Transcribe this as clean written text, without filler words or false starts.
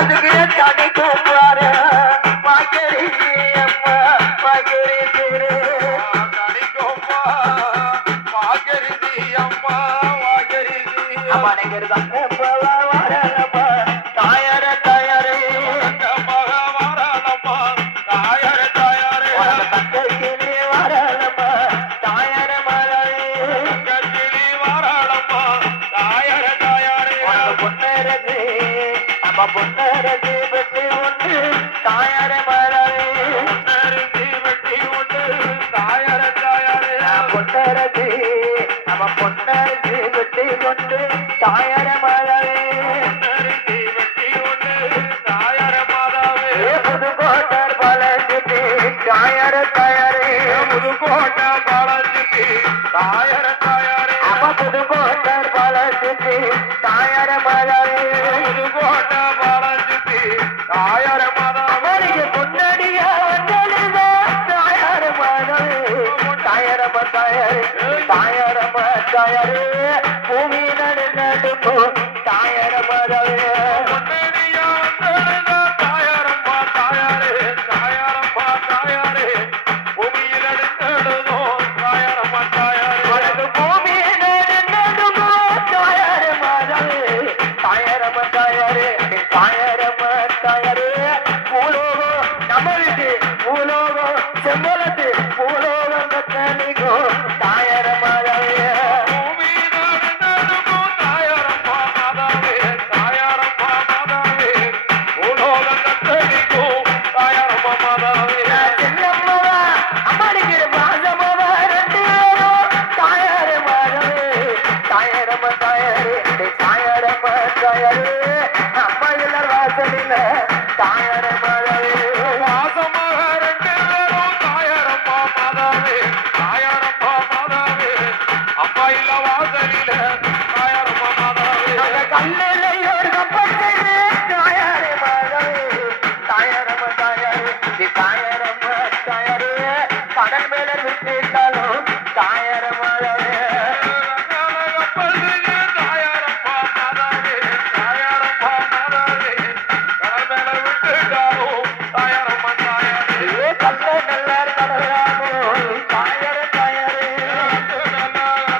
அதுக்கு தனி கூப்பாரு பாக்கரி அம்மா பாக்கரி திரு தனி கூப்பா பாக்கரி அம்மா பாக்கரி அம்மா நிகழ்ந்தாங்க வரலப்பா தாயார தாயாரே வரலப்பா தாயார தாயாரே தங்கக்கிளி வரலப்பா தாயார மலரே தங்கக்கிளி வரலப்பா தாயார தாயாரே பொன்னரது அம்மா பொன்னரது வெட்டி ஒன்று தாயார மலரே பொன்னரது வெட்டி ஒன்று தாயார தாயாரே பொன்னரது அம்மா பொன்னரது வெட்டி ஒன்று தாயார மலரே பொன்னரது வெட்டி ஒன்று தாயார மாதாவே புதுக்கோட்டர் பாலஞ்சுட்டி தாயார தாயாரே புதுக்கோட்டர் பாலஞ்சுட்டி தாயார தாயாரே அம்மா புதுக்கோட்டர் பாலஞ்சுட்டி தாயார மலரே புதுக்கோட்டர் பாலஞ்சுட்டி தாயார மாதாவே பொன்னடியா வந்தலிதா தாயார மாதாவே தாயார தாயாரே தாயார தாயாரே பூமி நடு நடுப்போ தாயார மாதாவே